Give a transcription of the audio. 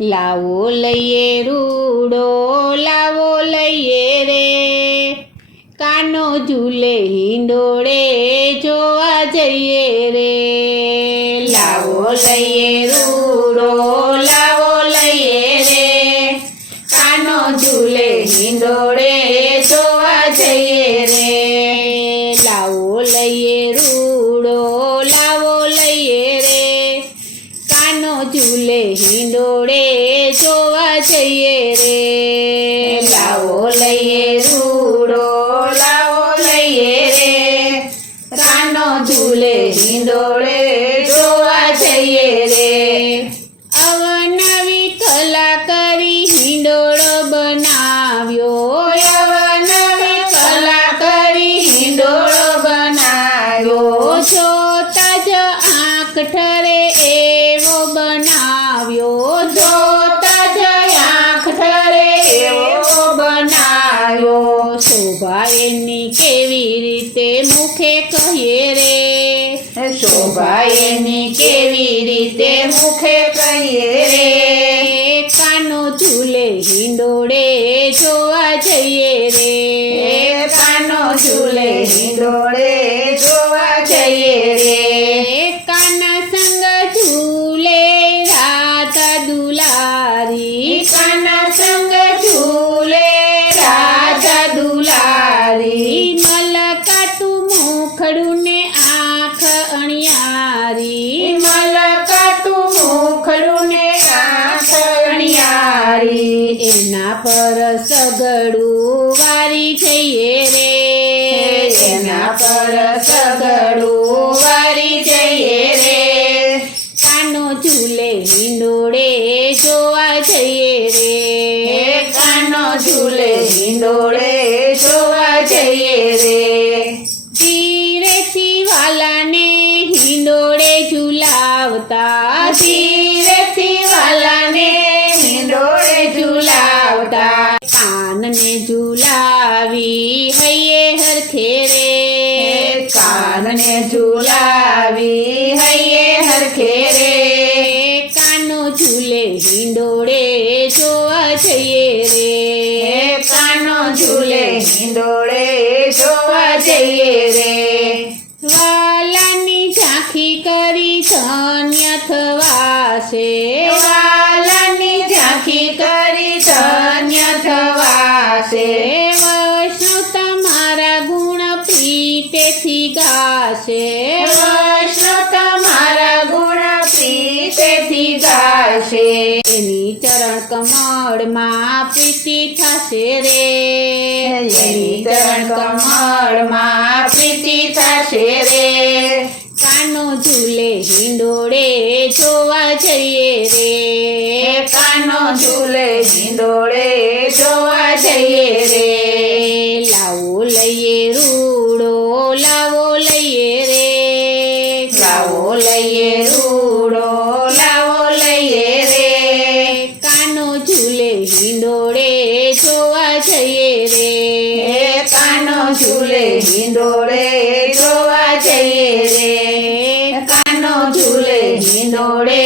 લાવો લઈએ રૂડો, લાવો લઈએ રે, કાનો ઝૂલે હિંડોળે જોવા જઈએ રે. લાવો લઈએ રૂડો, લાવો લઈએ રે, કાનો ઝૂલે હિંડોળે જોવા જઈએ રે. લાવો લઈએ રૂડો, લાવો લઈએ રે, કાનો ઝૂલે હિંડોળે જોવા જઈએ રે. લાવો લઈએ રૂડો, લાવો લઈએ રે, કાનો ઝૂલે હિંડોળે જોવા જઈએ રે. અવનવી કલા કરી હિંડોળો બનાવ્યો, અવનવી કલા કરી હિંડોળો બનાવ્યો, જોતા જ આંખ ઠરે એવો બનાવ્યો, જોતા જ આંખ ઠરે એવો બનાવ્યો. શોભા એની કેવી રીતે મુખે કહીએ રે, શોભા એની કેવી રીતે મુખે કહીએ રે. કાનો ઝૂલે હિંડોળે જોવા જઈએ રે, કાનો ઝૂલે હિંડોળે જોવા જઈએ રે. કાના સંગ ઝૂલે રાધા દુલારી, કાના સંગ ઝૂલે રાધા દુલારી. મલકાતું મુખડું ને આંખ અણિયારી, મલકાતું મુખડું ને આંખ અણિયારી. એના પર સગડું વારી જઈએ રે, એના પર સગડું વારી જઈએ રે. કાનો ઝૂલે હિંડોળે જોવા જઈએ રે, કાનો ઝૂલે હિંડોળે જોવા જઈએ રે. ધીરેથી વાલાને હિંડોળે ઝુલાવતા, ધીરેથી વાલાને હિંડોળે ઝુલાવતા. કાનને ઝુલાવી હૈયે હરખે રે, કાનને ઝુલાવી હૈયે હરખે રે. કાનો ઝૂલે હિંડોળે જોવા જઈએ રે, કાનો ઝૂલે હિંડોળે જોવા જઈએ રે. વાલાની ઝાંખી કરી ધન્ય થવાશે, વાલાની ઝાંખી કરી ધન્ય થવાશે. વૈષ્ણવ તમારા ગુણ પ્રીતેથી ગાશે, વૈષ્ણવ તમારા ગુણ પ્રીતેથી ગાશે. એની ચરણ કમળમાં પ્રીતિ થશે રે, એની ચરણ કમળમાં પ્રીતિ થશે રે. કાનો ઝૂલે હિંડોળે જોવા જઈએ રે, કાનો ઝૂલે હિંડોળે જોવા જઈએ રે. લાવો લઈએ રૂડો, લાવો લઈએ રે, લાવો લઈએ રૂડો, લાવો લઈએ રે. કાનો ઝૂલે હિંડોળે જોવા જઈએ રે, કાનો ઝૂલે હિંડોળે જોવા જઈએ રે. કાનો ઝૂલે હિંડોળે